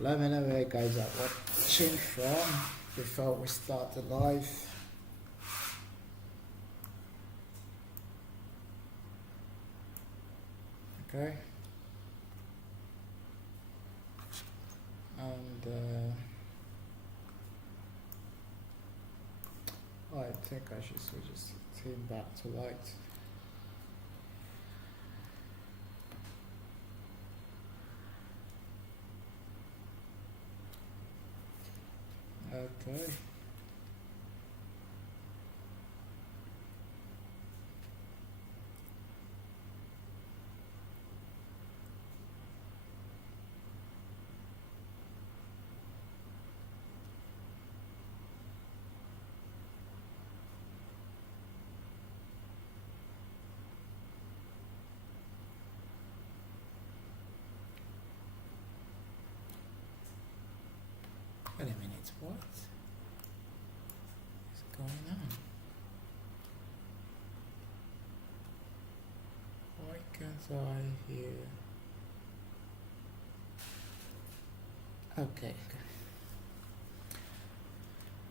Let me know where you guys are watching from before we start the live. Okay. And I think I should switch this theme back to light. Okay. Wait a minute, what is going on? Why can't I hear? Okay.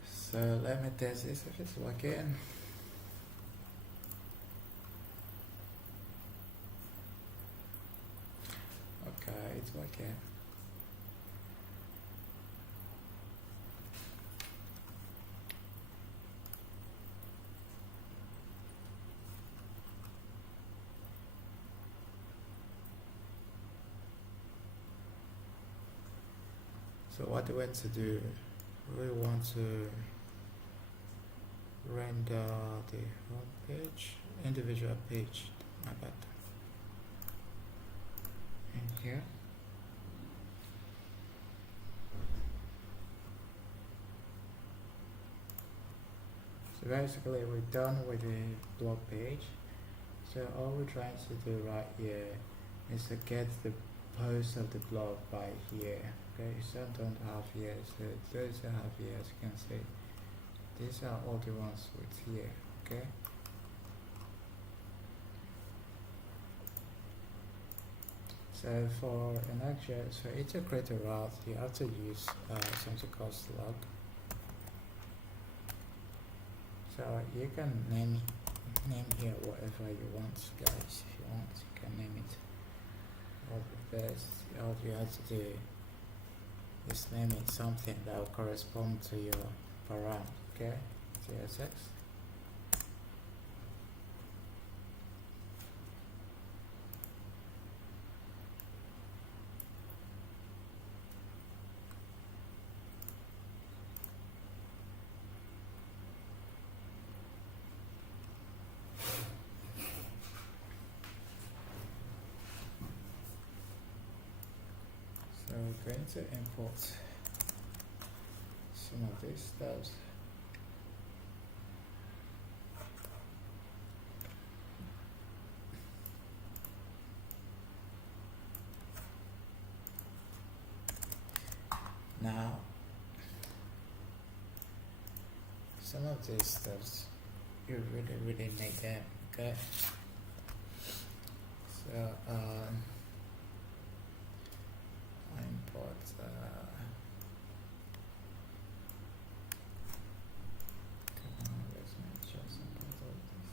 So let me test this if it's working. Okay, it's working. So what do we want to do? We want to render the home page, individual page, my bad. In here. So basically we're done with the blog page. So all we're trying to do right here is to get the post of the blog by here. Okay, some don't have here, so those that have here, as you can see, these are all the ones with here. Okay. So for an Nextjs, for it to create a route, you have to use something called slug. So you can name here whatever you want, guys. If you want, you can name it. All you have to do is name it something that will correspond to your param. Okay, CSX. So we're going to import some of these steps. Now, some of these steps, you really need them, okay? So, import come on, let's make just import all this.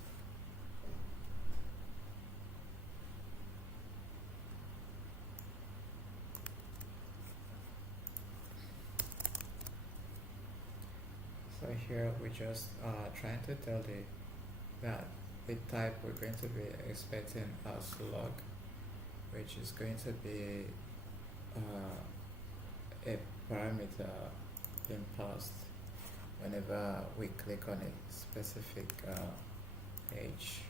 So here we just trying to tell that the type we're going to be expecting as log, which is going to be a parameter being passed whenever we click on a specific page.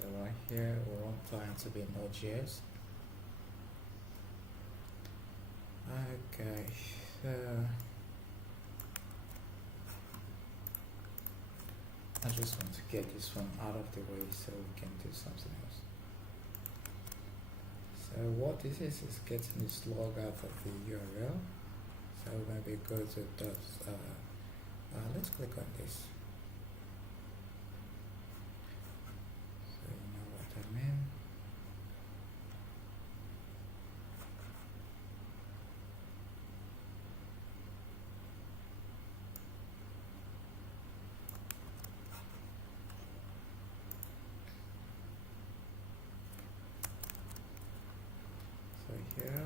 So right here we want client to be Node.js. Okay, so I just want to get this one out of the way so we can do something else. So what this is getting this log out of the URL. So maybe go to dot, let's click on this. So you know what I mean.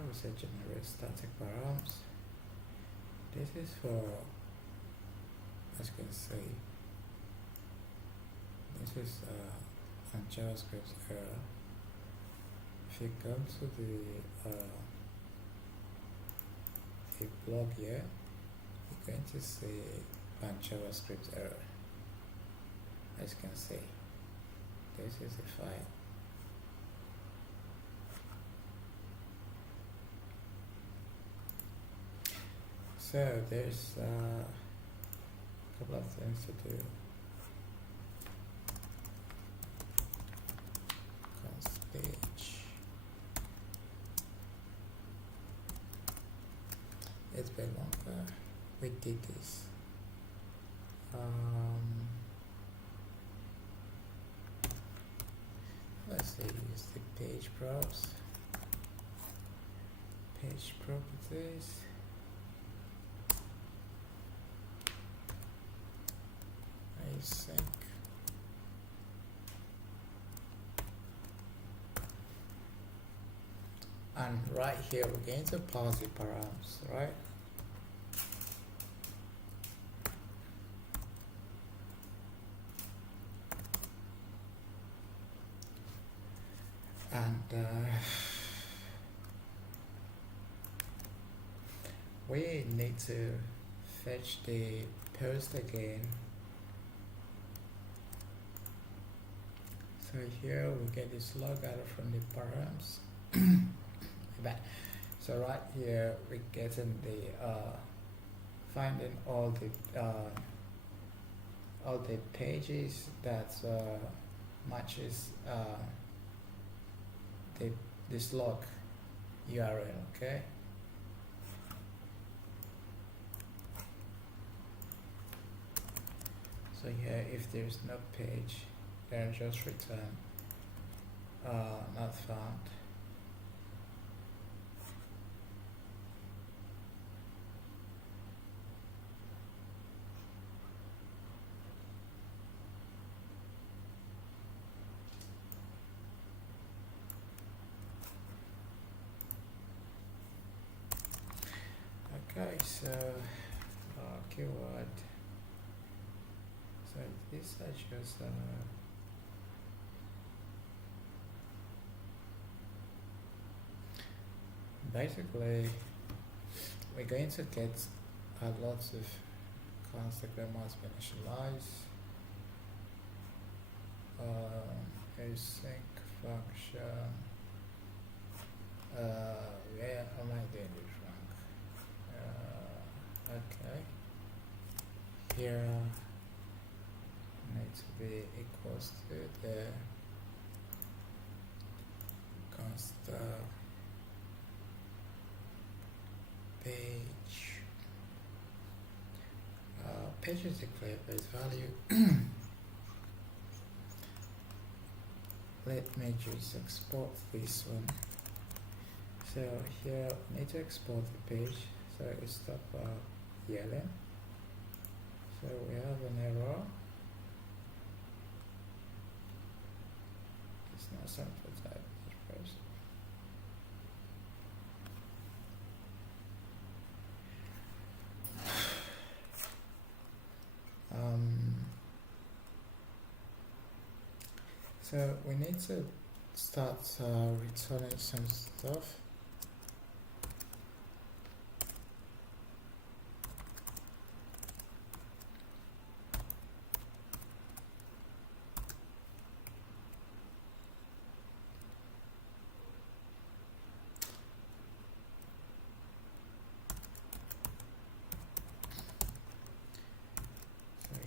we say generate static params. This is for, as you can see, this is on JavaScript error. If you come to the blog here, you're going to see on JavaScript error. As you can see, this is the file. So there's a couple of things to do. Const page. It's been longer. We did this. Let's say use the page props, page properties. Async. And right here we're going to pass the params, right? And we need to fetch the post again. So here we get this log out from the params. Bad. So right here we're getting the finding all the pages that matches this log URL. Okay. So here, if there's no page, then just return not found. Okay, so keyword. So this I just basically we're going to get lots of constant grammars initialize, async function. Where am I doing this wrong? Okay, here needs to be equals to the const page. Page is declare base value. Let me just export this one. So here I need to export the page. So it's stop yelling. So we have an error. It's not sample type. So we need to start returning some stuff.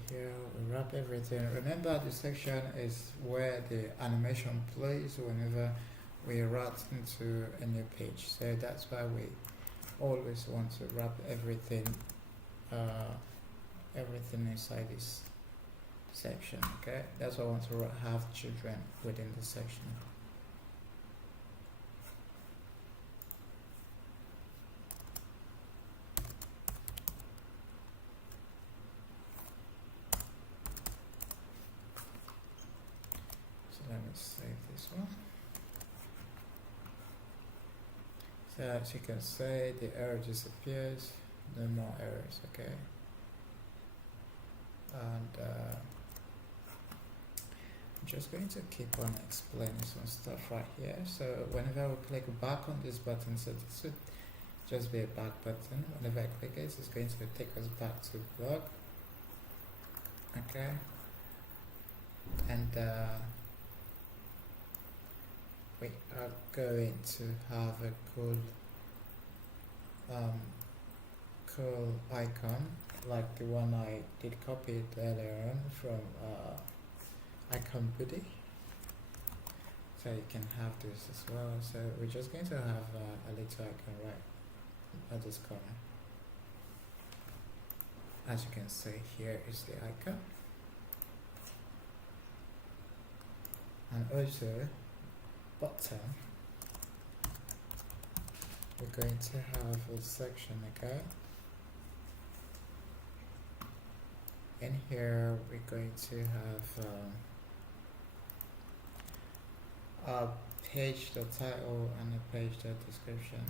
Here we wrap everything. Remember, the section is where the animation plays whenever we write into a new page. So that's why we always want to wrap everything inside this section. Okay, that's why I want to have children within the section. Let me save this one. So So as you can see, the error disappears, no more errors, okay? And I'm just going to keep on explaining some stuff right here. So whenever we click back on this button, so this would just be a back button. Whenever I click it, it's going to take us back to blog, okay? And we are going to have a cool icon like the one I did copy it earlier on from icon buddy, so you can have this as well. So we're just going to have a little icon right at this corner. As you can see, here is the icon, and also bottom we're going to have a section, okay? In here we're going to have a page title and a page description.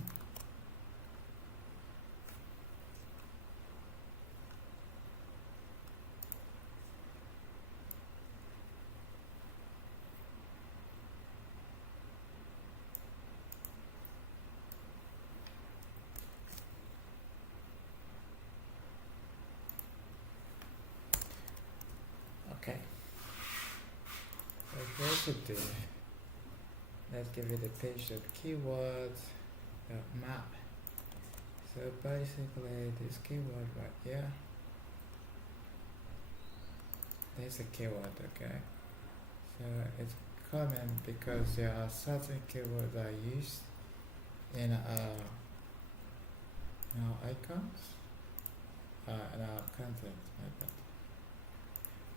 Okay, so here's the div. Let's give it a page keywords map. So basically this keyword right here, there's a keyword, okay? So it's common because there are certain keywords that are used in our icons, in our content like that.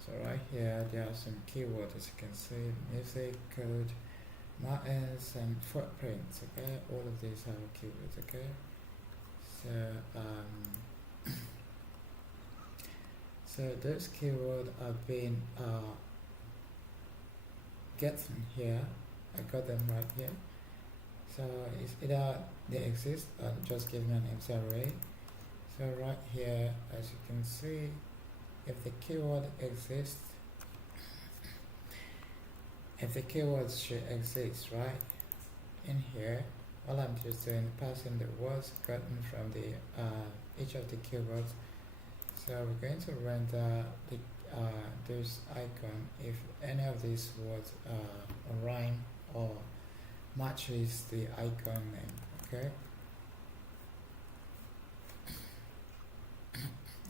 So right here there are some keywords, as you can see: music, code, mountains, and footprints, okay? All of these are keywords, okay? So so those keywords are being getting here. I got them right here. So it's either they exist or just give me an empty array. So right here, as you can see, if the keyword exists, if the keywords should exist right in here, all I'm just doing passing the words gotten from the each of the keywords. So we're going to render the this icon if any of these words rhyme or matches the icon name, okay?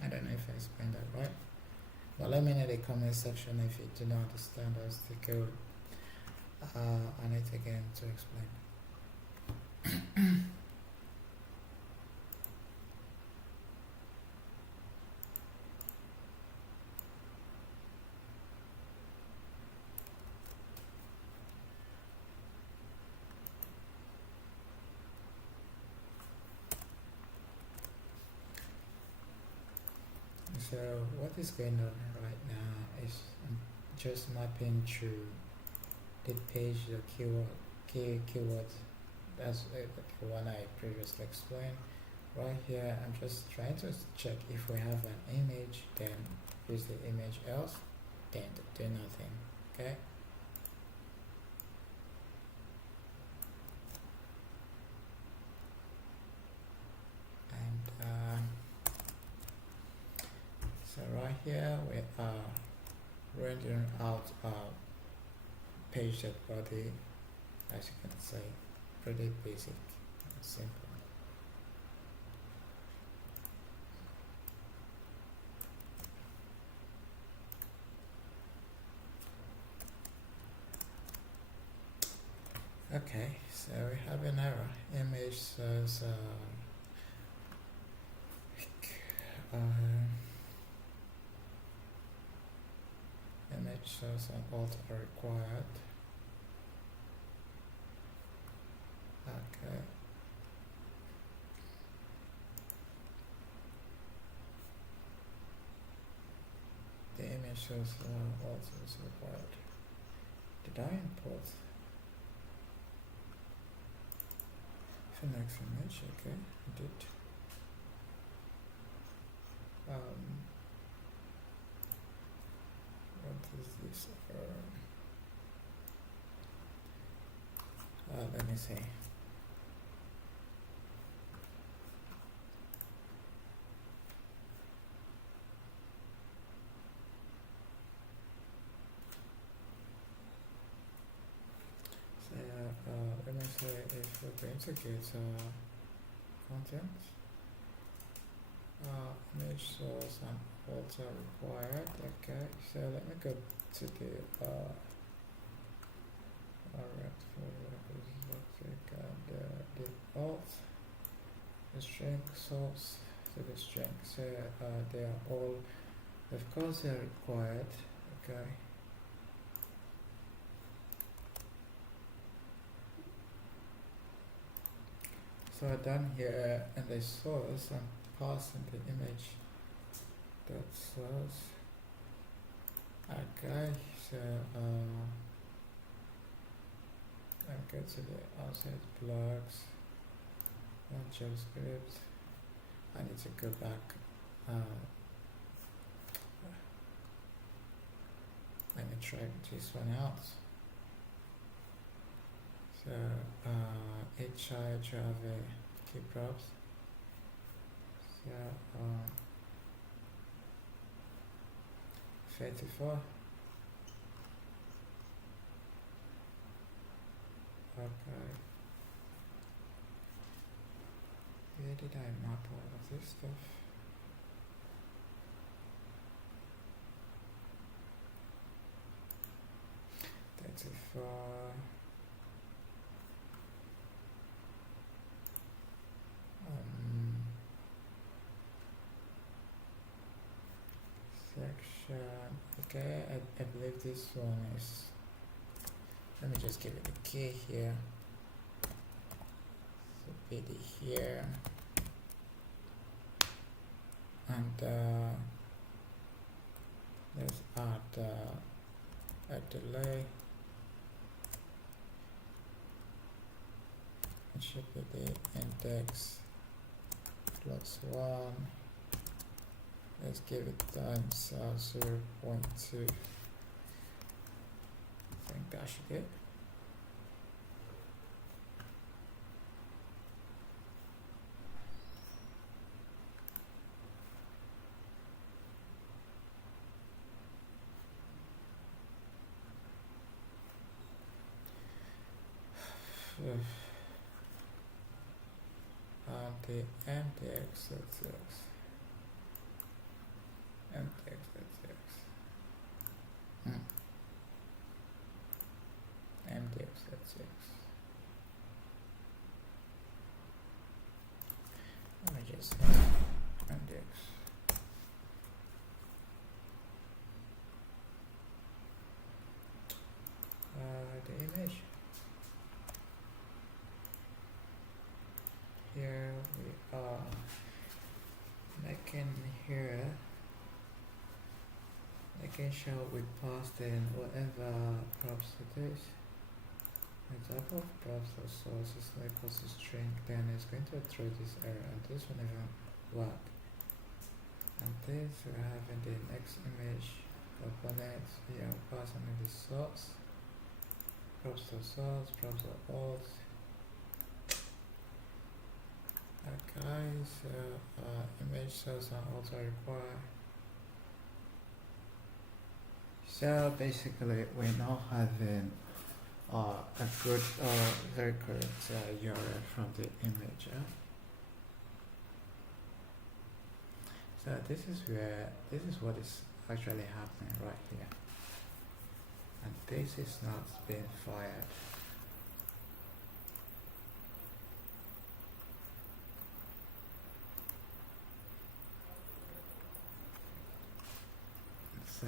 I don't know if I explained that right, but let me know in the comment section if you do not understand as to go on it again to explain. So what is going on right now is I'm just mapping through the page, the keywords. That's the one I previously explained. Right here, I'm just trying to check if we have an image, then use the image, else then do nothing, okay? And so right here we are rendering out page body, as you can see, pretty basic and simple. Okay, so we have an error. Image says image says an alt are required. Okay. The image shows alt is required. Did I import? If the next image. Okay, did. What is this? Let me see. So let me say if we're going to get content, image source and alter required. Okay, so let me go to the alright, the alt, the string source to the string. So they are all, of course, they are required. Okay. So down here in the source, I'm passing the image dot source. Okay, so I'll go to the outside blocks and JavaScript. I need to go back. Let me try this one out. So each child should have a key props. So 34. Okay. Where did I map all of this stuff? That's it for section. Okay, I believe this one is, let me just give it a key here. So PD here, and let's add a delay. It should be the index +1. Let's give it times 0.2. I think that should be it. The MTX, that's X. MTX, that's X. MTX, that's X. Let me just say MTX. The image. Here we are making sure we passed in whatever props it is. The type of props or source is equals to string, then it's going to throw this error, and this one even work. And this we're having the next image component here, passing in the source, props to source, props to alt. Okay, so image source and also require. So basically, we're now having a good, very correct URL from the image. So this is what is actually happening right here, and this is not being fired. So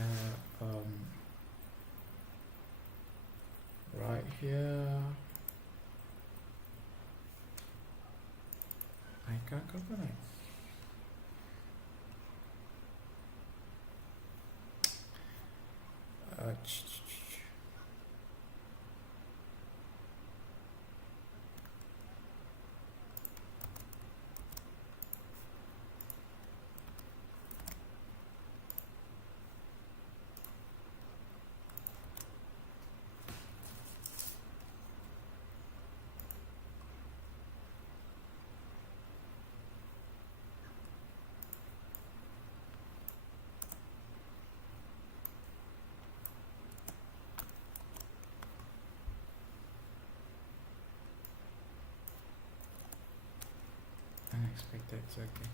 right here I got components. expected. It's okay.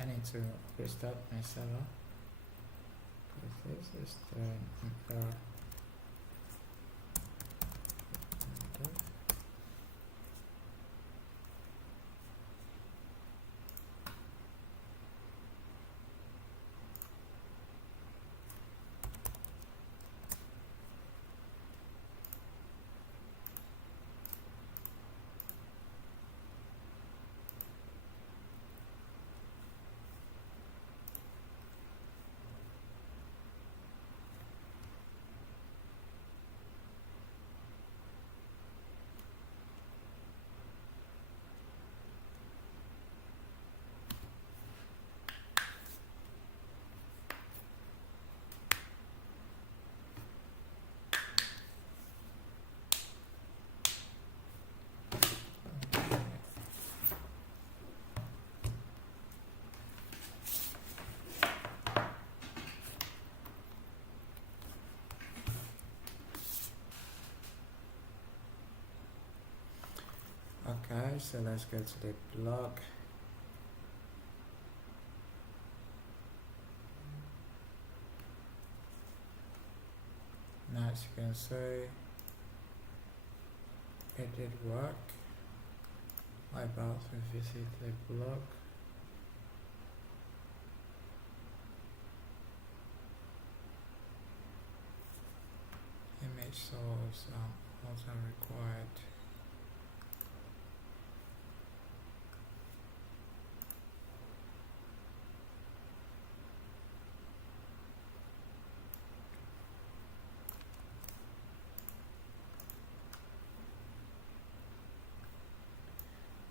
I need to restart my server because this is the error. Okay, so let's go to the blog. Now as you can see, it did work. I'm about to visit the blog. Image source also required.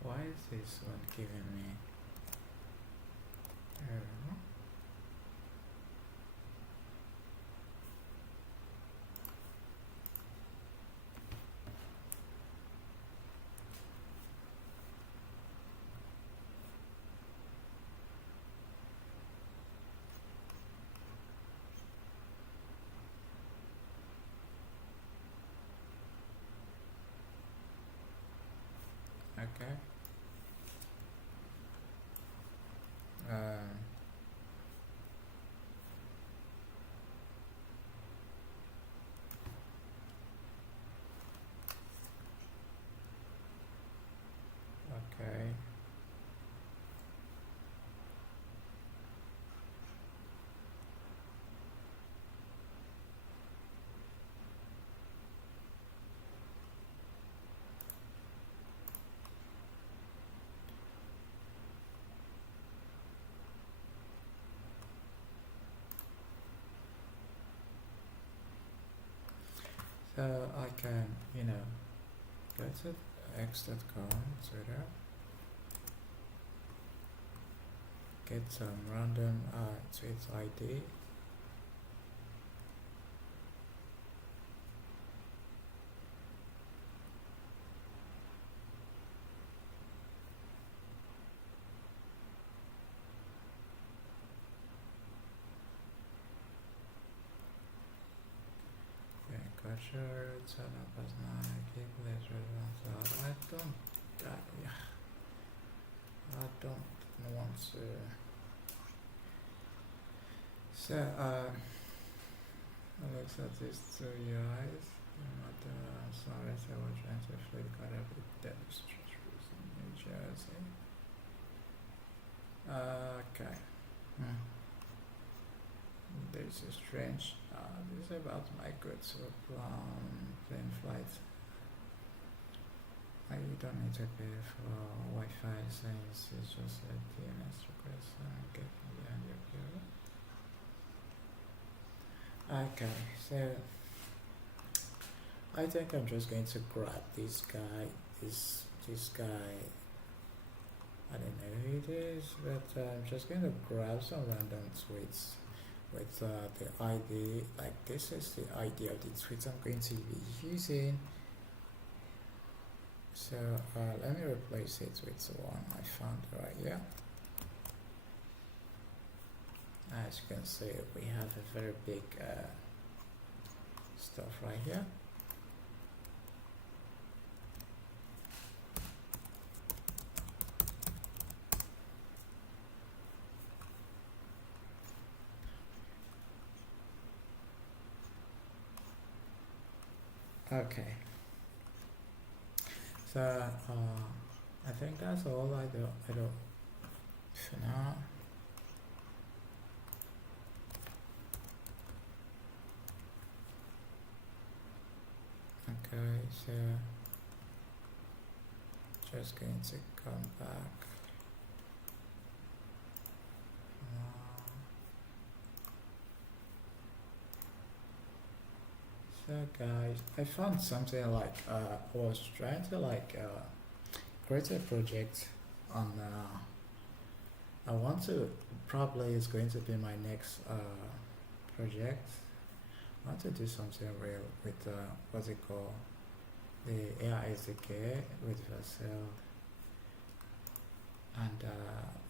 Why is this one giving me error? Okay. Okay. So I can, go to x.com, Twitter, get some random tweet ID. Culture, turn up as my keep letter. So I don't want to. So looks at these two UIs. I'm sorry, so we're trying to flip got every demonstrators in New Jersey. Okay. This is strange. This is about my goods of plane flights. You don't need to pay for Wi-Fi since it's just a DNS request and get from the end of your. Okay, so I think I'm just going to grab this guy. This guy. I don't know who it is, but I'm just going to grab some random tweets with the ID. Like this is the ID of the tweet I'm going to be using. So let me replace it with the one I found right here. As you can see, we have a very big stuff right here. Okay, so I think that's all I do for now. Okay, so just going to come back. So guys, I found something like I was trying to create a project on I want to, probably it's going to be my next project. I want to do something real with what's it called, the AI SDK with Vercel, and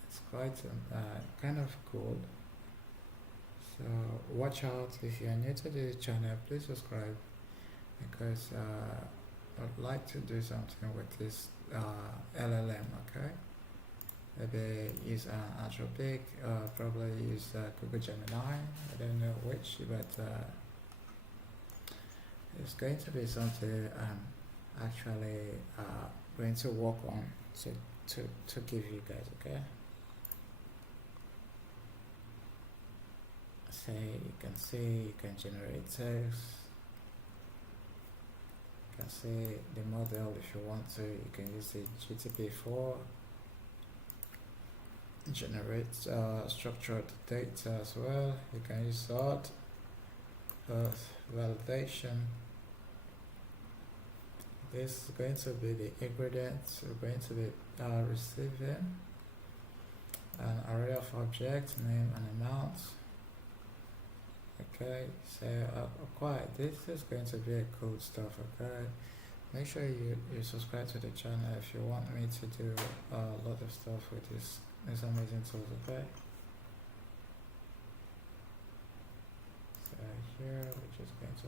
it's quite kind of cool. So watch out, if you are new to the channel, please subscribe, because I'd like to do something with this LLM. Okay, maybe use Anthropic, probably use Google Gemini, I don't know which, but it's going to be something I'm actually going to work on to give you guys. Okay, say you can see, you can generate text, you can see the model. If you want to, you can use the GTP4, generate structured data as well. You can use sort, validation. This is going to be the ingredients we're going to be receiving: an array of objects, name and amount. Okay, so this is going to be a cool stuff. Okay, make sure you subscribe to the channel if you want me to do a lot of stuff with this amazing tools. Okay, so here we're just going to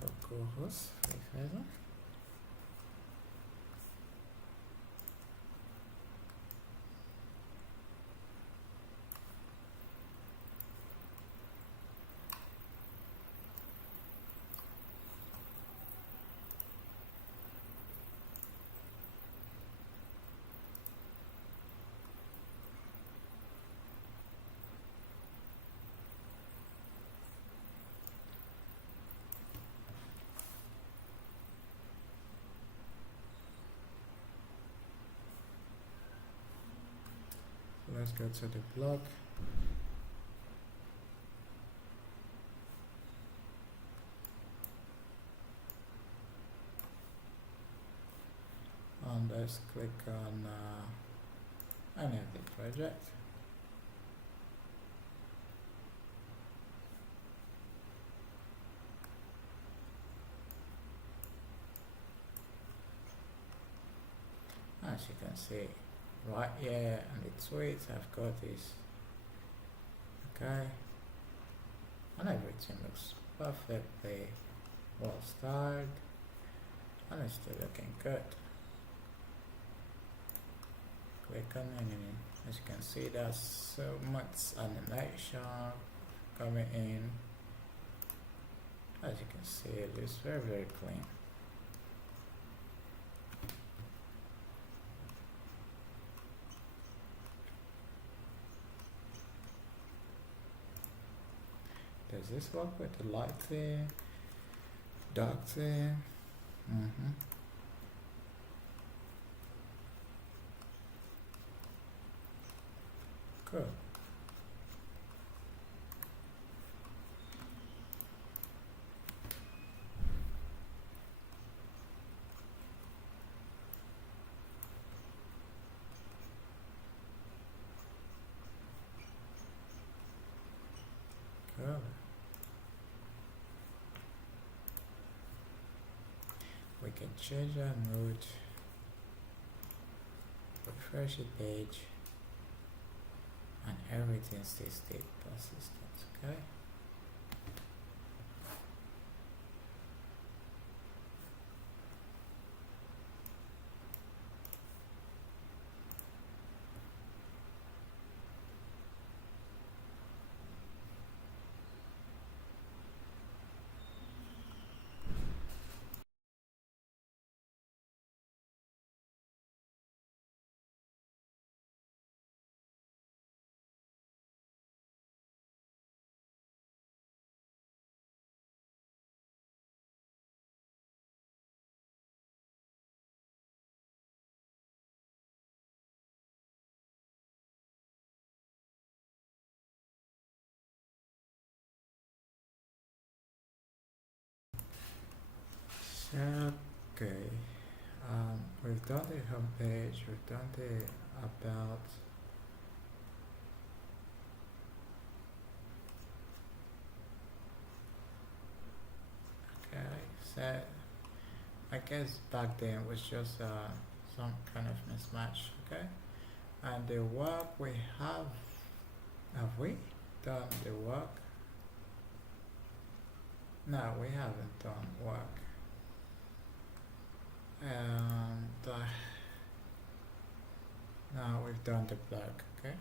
localhost 5000. Let's go to the blog. And let's click on any of the project. As you can see, right here and the tweets, I've got this. Okay, and everything looks perfectly well styled, and it's still looking good. Click on anything. As you can see, there's so much animation coming in. As you can see, it is very clean. Does this work with the light thing, dark thing? Cool. can change our mood, refresh the page, and everything stays state persistent. Okay. Okay, we've done the home page, we've done the about. Okay, so I guess back then it was just some kind of mismatch. Okay, and the work we have we done the work? No, we haven't done work. And now we've done the blog. Okay.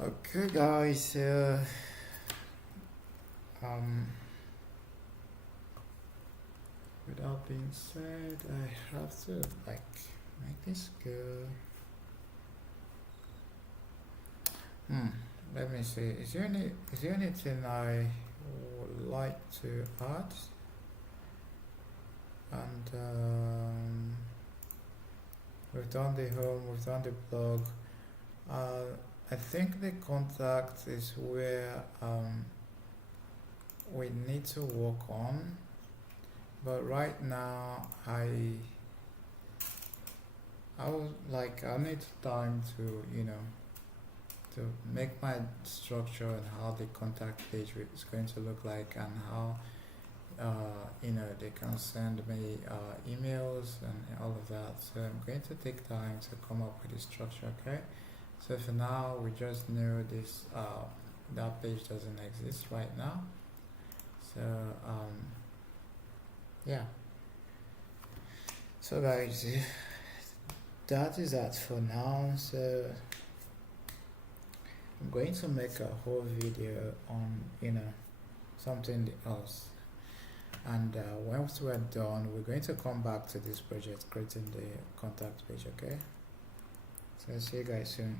Okay, guys. Um, with that being said, I have to like make this go. Let me see. Is there anything I would like to add? And we've done the home, we've done the blog. I think the contact is where we need to work on, but right now I need time to to make my structure and how the contact page is going to look like, and how they can send me emails and all of that. So I'm going to take time to come up with a structure. Okay, so for now we just know this that page doesn't exist right now. So yeah, so guys, that is that for now. So I'm going to make a whole video on something else, and once we're done, we're going to come back to this project, creating the contact page. Okay, so see you guys soon.